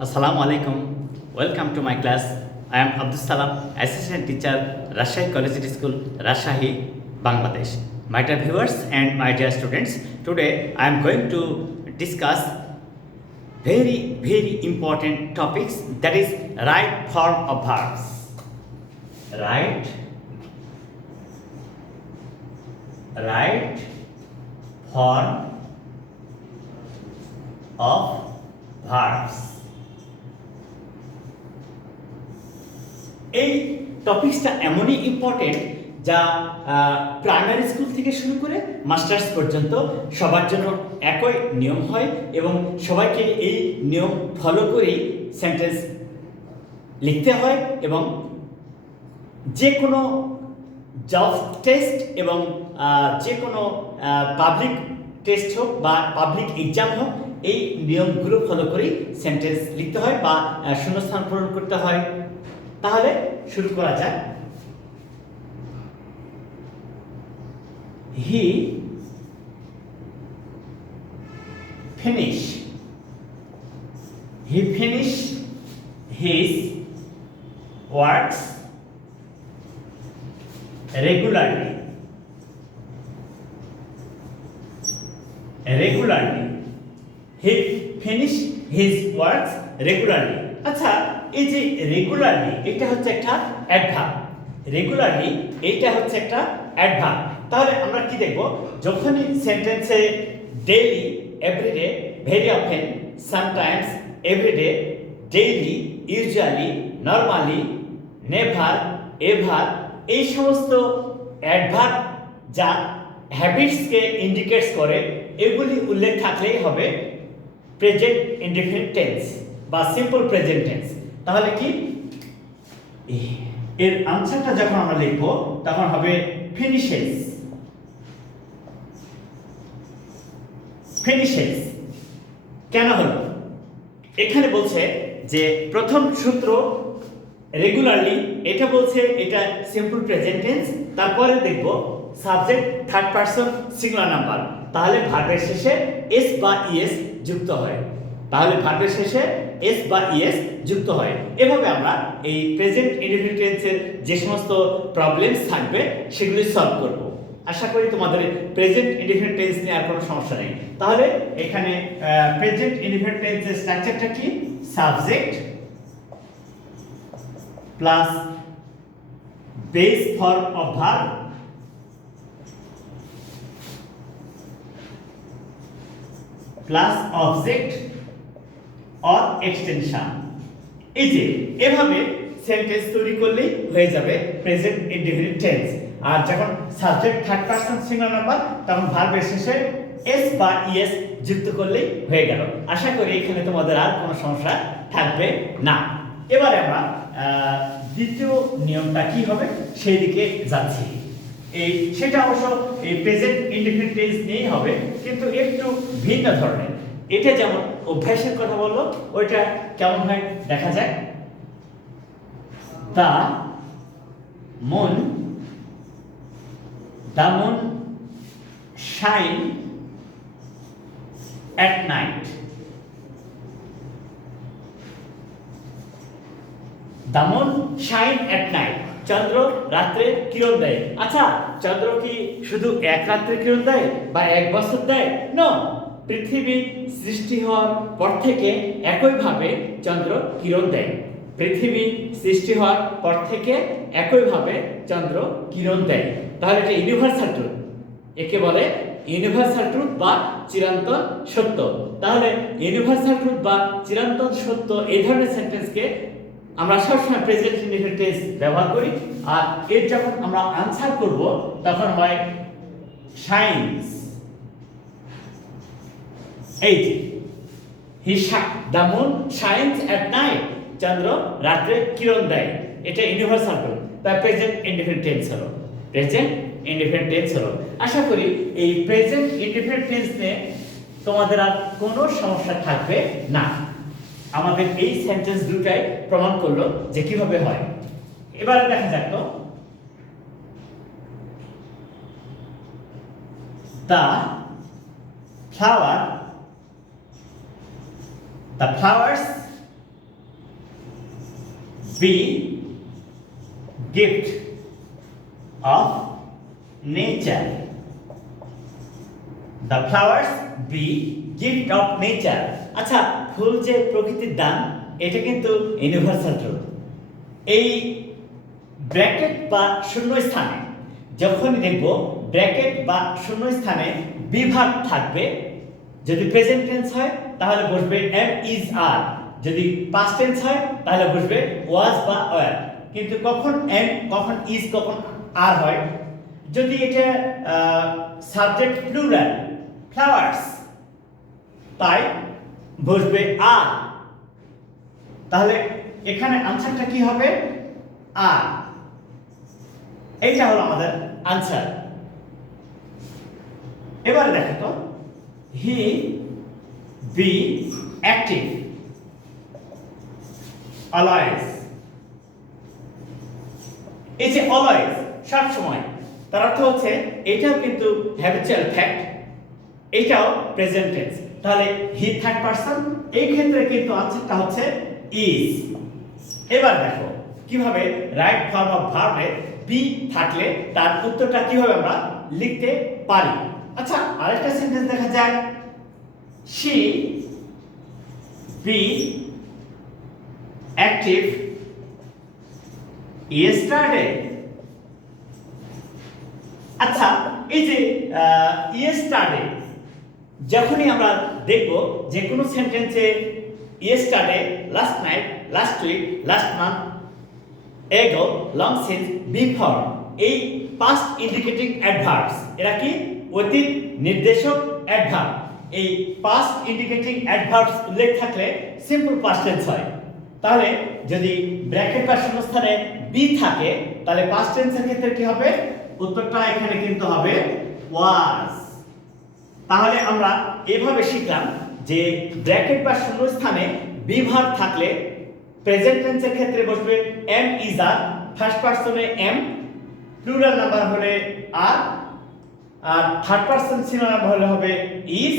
Assalamu alaikum. Welcome to my class. I am Abdus Salam, Assistant Teacher, Rajshahi Collegiate School, Rajshahi, Bangladesh. My dear viewers and my dear students, today I am going to discuss very important topics, that is right form of verbs. Right form of verbs. এই টপিকসটা এমনই important যা primary school থেকে শুরু করে masters পর্যন্ত সবার জন্য একই নিয়ম হয় এবং সবাইকে এই নিয়ম ফলো করেই সেন্টেন্স লিখতে হয় এবং যে কোনো জব টেস্ট এবং যে কোনো পাবলিক টেস্ট হোক বা পাবলিক এক্সাম হোক এই নিয়মগুলো ফলো করেই সেন্টেন্স লিখতে হয় বা শূন্যস্থান পূরণ করতে হয়। তাহলে শুরু করা যাক। হি ফিনিশ হিজ ওয়ার্কস রেগুলারলি। হি ফিনিশ হিজ ওয়ার্কস রেগুলারলি। আচ্ছা, এই যে রেগুলারলি এটা হচ্ছে একটা অ্যাডভার্ব, তাহলে আমরা কি দেখব, যখনই সেন্টেন্সে daily, everyday, very often, sometimes, everyday, daily, usually, normally, never, ever, এই সমস্ত অ্যাডভার্ব যা হ্যাবিটসকে ইন্ডিকেটস করে এগুলি উল্লেখ থাকলেই হবে প্রেজেন্ট ইনডেফিনিট টেন্স বা সিম্পল প্রেজেন্ট টেন্স। তাহলে কি এর আনসারটা যখন আমরা লিখব তখন হবে ফিনিশেস। কেন হলো? এখানে বলছে যে প্রথম সূত্র রেগুলারলি, এটা বলছে এটা সিম্পল প্রেজেন্ট টেন্স। তারপরে দেখব subject third person singular number, তাহলে ভার্বের শেষে এস বা ইএস যুক্ত হয়। এভাবে আমরা এই প্রেজেন্ট ইনডেফিনিট টেন্সের যে সমস্ত প্রবলেমস থাকবে সেগুলি সলভ করব। আশা করি তোমাদের প্রেজেন্ট ইনডেফিনিট টেন্স নিয়ে আর কোনো সমস্যা নেই। তাহলে এখানে প্রেজেন্ট ইনডেফিনিট টেন্সের স্ট্রাকচারটা কি? Subject plus base form of verb plus object or extension. এই যে এভাবে সেন্টেন্স তৈরি করলেই হয়ে যাবে প্রেজেন্ট ইনডেফিনিট টেন্স। আর যখন subject third person singular number তখন ভার্বের শেষে এস বা ইএস যুক্ত করলেই হয়ে গেল। আশা করি এখানে তোমাদের আর কোনো সমস্যা থাকবে না। এবারে আমরা দ্বিতীয় নিয়মটা কি হবে সেই দিকে যাচ্ছি। সেটা অবশ্য এই প্রেজেন্ট ইনডেফিনিট টেন্স নিয়েই হবে, কিন্তু একটু ভিন্ন ধরনের। এটা যেমন অভ্যাসের কথা বললো, ওইটা কেমন হয় দেখা যাক। The moon shine at night. The moon shine at night, চন্দ্র রাত্রে কিরণ দেয়। আচ্ছা, চন্দ্র কি শুধু এক রাত্রে কিরণ দেয় বা এক বছর দেয়? নো, পৃথিবী সৃষ্টি হওয়ার পর থেকে একইভাবে চন্দ্র কিরণ দেয়। তাহলে এটা ইউনিভার্সাল ট্রুথ, একে বলে ইউনিভার্সাল ট্রুথ বা চিরন্তন সত্য। তাহলে ইউনিভার্সাল ট্রুথ বা চিরন্তন সত্য এই ধরনের সেন্টেন্সকে আমরা সবসময় প্রেজেন্ট ইনডেফিনিট টেন্স ব্যবহার করি। আর এর যখন আমরা আনসার করব তখন হয় শাইনস। এই যে the moon shines at night, চন্দ্র রাত্রে কিরণ দেয়, এটা ইউনিভার্সাল ট্রুথ, তাই প্রেজেন্ট ইনডেফিনিট টেন্স হলো। আশা করি এই প্রেজেন্ট ইনডেফিনিট টেন্স নিয়ে তোমাদের আর কোনো সমস্যা থাকবে না। আমাদের এই সেন্টেন্স দুটাই প্রমাণ করলো যে কিভাবে হয়। এবারে দেখা যাক তো, the flowers be gift of nature. The flowers be gift of nature. আচ্ছা, ফুল যে প্রকৃতির দান, এটা কিন্তু ইউনিভার্সাল ট্রুথ। এই ব্র্যাকেট বা শূন্যস্থানে যখনই দেখব ব্র্যাকেট বা শূন্যস্থানে বি ভার্ব থাকবে, যদি প্রেজেন্ট টেন্স হয় তাহলে বসবে এম ইজ আর, যদি পাস্ট টেন্স হয় তাহলে বসবে ওয়াজ বা ওয়ার। কিন্তু কখন এম, কখন ইজ, কখন আর হয়। যদি এটা সাবজেক্ট প্লুরাল ফ্লাওয়ার্স, তাই বসবে আর। তাহলে এখানে আনসারটা কি হবে? আর। এইটা হলো আমাদের আনসার। এবারে দেখো তো, হি বি অ্যাক্টিভ অলওয়েজ। এই যে অলওয়েজ সব সময়, তার অর্থ হচ্ছে এটাও কিন্তু হ্যাবিচুয়াল ফ্যাক্ট, এটাও প্রেজেন্ট টেন্স। তাহলে হি থার্ড পারসন, এই ক্ষেত্রে কিন্তু আনসারটা হচ্ছে ইজ। এবার দেখো কিভাবে রাইট ফর্ম অফ ভার্বে বি থাকলে তার উত্তরটা কিভাবে আমরা লিখতে পারি। আচ্ছা, আরেকটা সেন্টেন্স দেখা যায়, she be active yesterday. আচ্ছা, এই যে yesterday যখনই আমরা দেখব যে কোনো সেন্টেন্সে yesterday, last night, last week, last month, ago, long since, before, এই past indicating adverbs, এরা কি অতীত নির্দেশক অ্যাডভার্ব। এই past indicating adverbs উল্লেখ থাকলে সিম্পল পাস্ট টেন্স হয়। তাহলে যদি ব্র্যাকেট বা শূন্যস্থানে বি থাকে তাহলে পাস্ট টেন্সের ক্ষেত্রে কি হবে? উত্তরটা এখানে কিন্তু হবে ওয়াজ। তাহলে আমরা এভাবে শিখলাম যে ব্র্যাকেট বা শূন্যস্থানে বি ভার্ব থাকলে প্রেজেন্ট টেন্সের ক্ষেত্রে বসবে এম ইজ আর, ফার্স্ট পারসনে এম, প্লুরাল নাম্বার হলে আর, আর থার্ড পারসন সিনোনিম হলে হবে ইজ।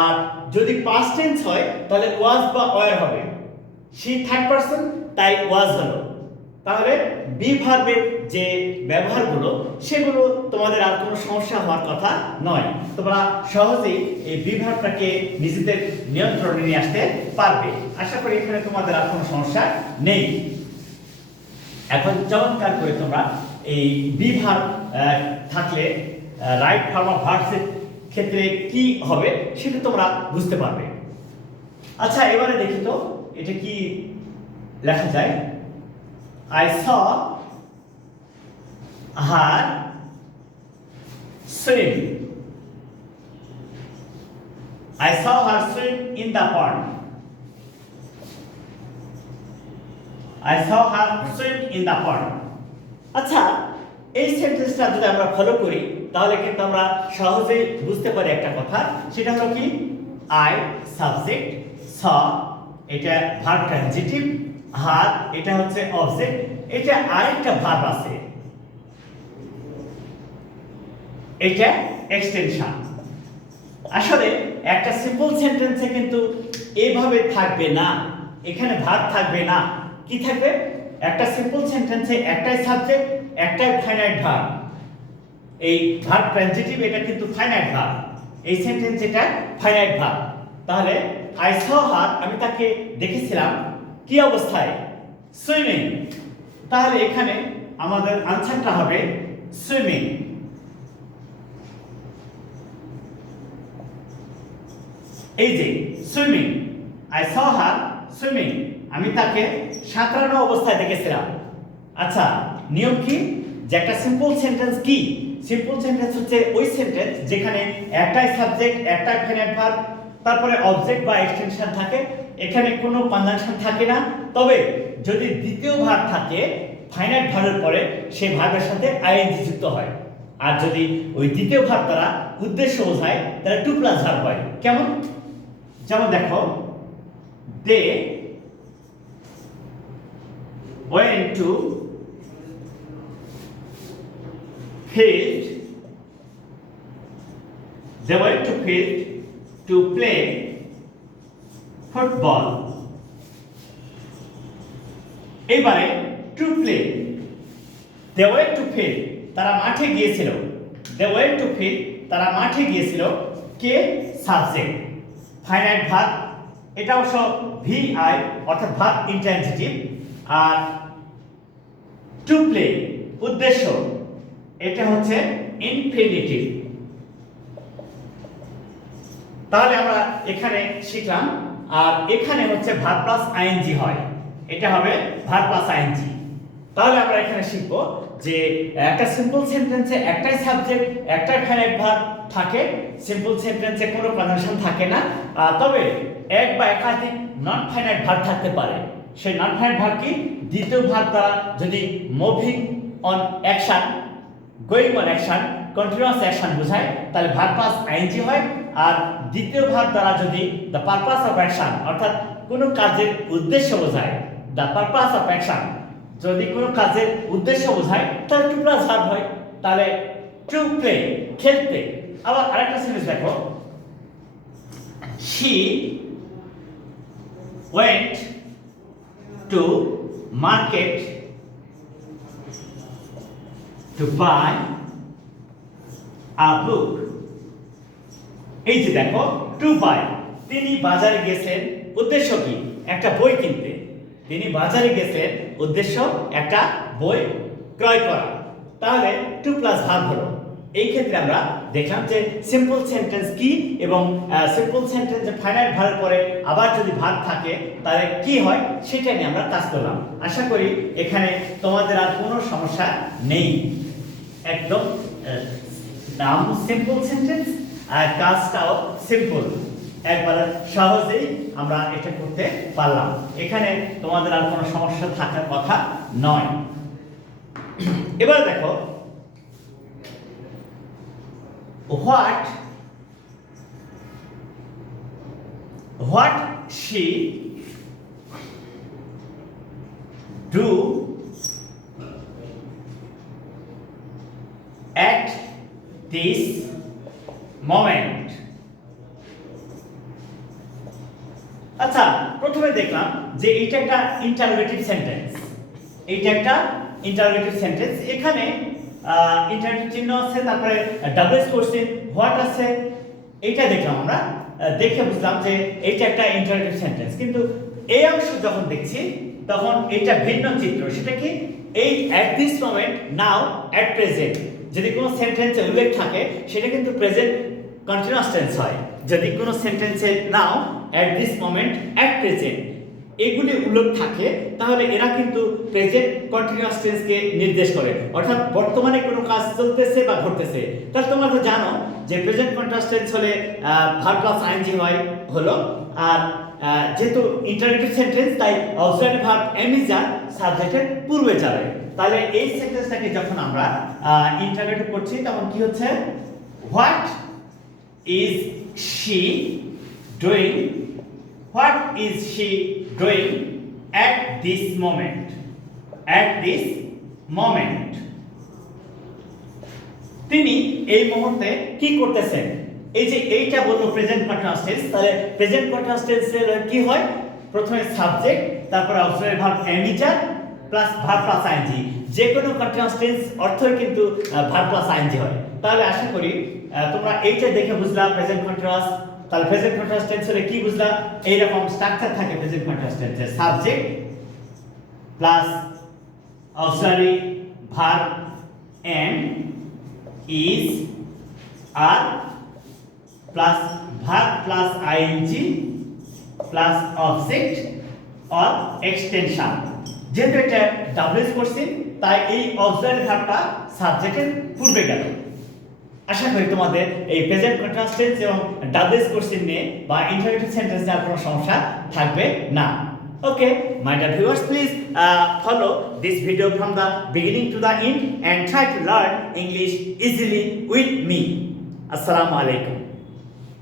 আর যদি পাস্ট টেন্স হয় তাহলে ওয়াজ বা ওয়ার হবে। সি থার্ড পারসন, তাই ওয়াজ হলো। তাহলে বি ভার্বের যে ব্যবহারগুলো সেগুলো তোমাদের আর কোনো সমস্যা হওয়ার কথা নয়। তোমরা সহজেই এই বি ভার্বটাকে নিজেদের নিয়ন্ত্রণে নিয়ে আসতে পারবে। আশা করি এখানে তোমাদের আর কোনো সমস্যা নেই। এখন চমৎকার করে তোমরা এই বি ভার্ব থাকলে রাইট ফর্ম অফ ভার্বসের ক্ষেত্রে কি হবে সেটা তোমরা বুঝতে পারবে। আচ্ছা, এবারে দেখি তো এটা কি লেখা যায়। I saw her swim. I saw her swim in the pond. I saw her swim in the pond. আচ্ছা, এই সেন্টেন্সটা যদি আমরা ফলো করি তাহলে কিন্তু আমরা সহজেই বুঝতে পারি একটা কথা, সেটা হলো কি আই সাবজেক্ট, স এটা ভার্ব ট্রানজিটিভ, হার এটা হচ্ছে অবজেক্ট, এটা আরেকটা ভার্ব আছে, এটা এক্সটেনশন। আসলে একটা সিম্পল সেন্টেন্সে কিন্তু এইভাবে থাকবে না, এখানে ভার্ব থাকবে না। কি থাকবে? একটা সিম্পল সেন্টেন্সে একটাই সাবজেক্ট, একটাই ফাইনাইট ভার্ব। এই ভার্ব ট্রানজিটিভ এটা কিন্তু ফাইনাইট ভার্ব, এই সেন্টেন্স এটা ফাইনাইট ভার্ব। তাহলে আই স হার, আমি তাকে দেখেছিলাম কি অবস্থায়? সুইমিং। তাহলে এখানে আমাদের আনসারটা হবে সুইমিং। এই যে swimming, I saw her swimming, আমি তাকে সাঁতরানো অবস্থায় দেখেছিলাম। আচ্ছা, নিয়ম কি? যে একটা সিম্পল সেন্টেন্স কি? সিম্পল সেন্টেন্স হচ্ছে ওই সেন্টেন্স যেখানে একটাই সাবজেক্ট, একটাই ফাইনাইট ভার্ব, তারপরে অবজেক্ট বা এক্সটেনশন থাকে, এখানে কোনো কনজাংশন থাকে না। তবে যদি দ্বিতীয় ভার্ব থাকে ফাইনাইট ভার্বের পরে, সেই ভার্বের সাথে আইএনজি যুক্ত হয়। আর যদি ওই দ্বিতীয় ভার্ব দ্বারা উদ্দেশ্য বোঝায় তাহলে টু প্লাস ভার্ব হয়। কেমন? যেমন দেখো, দে went to field, they went to field to play football. এবারে to play, they went to field, তারা মাঠে গিয়েছিল, দে ওয়েন্ট টু ফিল্ড, তারা মাঠে গিয়েছিল, কে সাবজেক্ট, ফাইনাইট ভার্ব, এটা অবশ্য ভিআই অর্থাৎ ভার্ব ইন্ট্রানজিটিভ। আর টু প্লে উদ্দেশ্য, এটা হচ্ছে ইনফিনিটিভ। তাহলে আমরা এখানে শিখলাম। আর এখানে হচ্ছে ভার্ব প্লাস আইএনজি হয়, এটা হবে ভার্ব প্লাস আইএনজি। তাহলে আমরা এখানে শিখবো যে একটা সিম্পল সেন্টেন্সে একটাই সাবজেক্ট একটাই ফাইনাইট ভার্ব থাকে, সিম্পল সেন্টেন্সে কোনো কনজাংশন থাকে না, তবে এক বা একাধিক নন ফাইনাইট ভার্ব থাকতে পারে। সেই নন ফাইনাইট ভার্ব কি, দ্বিতীয় ভার্ব দ্বারা যদি moving on action, going on action, continuous action বোঝায় তাহলে ভার্ব প্লাস আইএনজি হয়। আর দ্বিতীয় ভার্ব দ্বারা যদি দ্য পারপাস অফ অ্যাকশন অর্থাৎ কোনো কাজের উদ্দেশ্য বোঝায়, দ্য পারপাস অফ অ্যাকশন যদি কোনো কাজের উদ্দেশ্য বোঝায় তাহলে টু প্লাস ভার্ব হয়, তাহলে টু প্লে খেলতে। আবার আরেকটা সেন্টেন্স দেখো, she went to market to buy a book। এই যে দেখো টু বাই, তিনি বাজারে গেছেন, উদ্দেশ্য কি, একটা বই কিনতে। তিনি বাজারে গেছেন, উদ্দেশ্য একটা বই ক্রয় করা, তাহলে টু প্লাস ভার্ব হলো। এই ক্ষেত্রে আমরা দেখলাম যে সিম্পল সেন্টেন্স কি এবং সিম্পল সেন্টেন্সে ফাইনাইট ভার্বের পরে আবার যদি ভার্ব থাকে তাহলে কি হয় সেটা নিয়ে আমরা কাজ করলাম। আশা করি এখানে তোমাদের আর কোনো সমস্যা নেই, একদম নাম সিম্পল সেন্টেন্স আর কাজটাও সিম্পল, একবার সহজেই আমরা এটা করতে পারলাম। এখানে তোমাদের আর কোনো সমস্যা থাকার কথা নয়। এবার দেখো, what she do at this moment। আচ্ছা, প্রথমে দেখলাম যে এটা একটা ইন্টারোগেটিভ সেন্টেন্স, এটা একটা ইন্টারোগেটিভ সেন্টেন্স। এখানে ইন্টারোগেটিভ চিহ্ন আছে, তারপরে ডাবল কোশ্চেন হোয়াট আছে, এইটা দেখলাম আমরা, দেখে বুঝলাম যে এইটা একটা ইন্টারোগেটিভ সেন্টেন্স। কিন্তু এই অংশ যখন দেখছি তখন এটা ভিন্ন চিত্র। সেটা কি, এই at this moment, now, at present, যদি কোনো সেন্টেন্সে উল্লেখ থাকে সেটা কিন্তু প্রেজেন্ট কন্টিনিউয়াস টেন্স হয়। যদি কোনো সেন্টেন্সে now, at this moment, at present এগুলি উল্লেখ থাকে তাহলে এরা কিন্তু প্রেজেন্ট কন্টিনিউয়াস টেন্সকে নির্দেশ করে, অর্থাৎ বর্তমানে কোনো কাজ চলতেছে বা ঘটতেছে। তাহলে তোমরা তো জানো যে প্রেজেন্ট কন্টিনিউয়াস টেন্স হলে ভার্ব প্লাস আইএনজি হয় হলো, আর যেহেতু ইন্টারোগেটিভ সেন্টেন্স তাই অক্সিলারি ভার্ব এমিজার সাবজেক্টের পূর্বে যাবে। তাহলে এই সেন্টেন্সটাকে যখন আমরা ইন্টারোগেটিভ করছি তখন কি হচ্ছে, what is she doing, what is she doing at this moment, at this moment তিনি এই মুহূর্তে কি করতেছেন। এই যে এইটা বললো প্রেজেন্ট কন্টিনিউয়াস টেন্স, তাহলে প্রেজেন্ট কন্টিনিউয়াস টেন্সের কি হয়, প্রথমে সাবজেক্ট, তারপর auxiliary verb এমিজার plus verb plus ING. যে কোনো কন্টিনিউয়াস টেন্স অর্থই কিন্তু ভার্ব প্লাস আইএনজি হয়। তাহলে আশা করি তোমরা এইটা দেখে বুঝলা প্রেজেন্ট কন্টিনিউয়াস। তাহলে প্রেজেন্ট কন্টিনিউয়াস টেন্স হলে কি বুঝলা, এই রকম স্ট্রাকচার থাকে প্রেজেন্ট কন্টিনিউয়াস টেন্সের, subject plus auxiliary verb am is are plus verb plus ING plus object or extension. যেহেতু এটা ডাবল কোশ্চেন তাই এই অক্সিলারি ভার্বটা সাবজেক্টের পূর্বে গেল। আশা করি তোমাদের এই প্রেজেন্ট কন্টিনিউয়াস টেন্স এবং ডাবল কোশ্চেন নিয়ে বা ইন্টারোগেটিভ সেন্টেন্স নিয়ে কোনো সমস্যা থাকবে না। Okay, my dear viewers, please follow this video from the beginning to the end and try to learn English easily with me. Assalamu alaikum.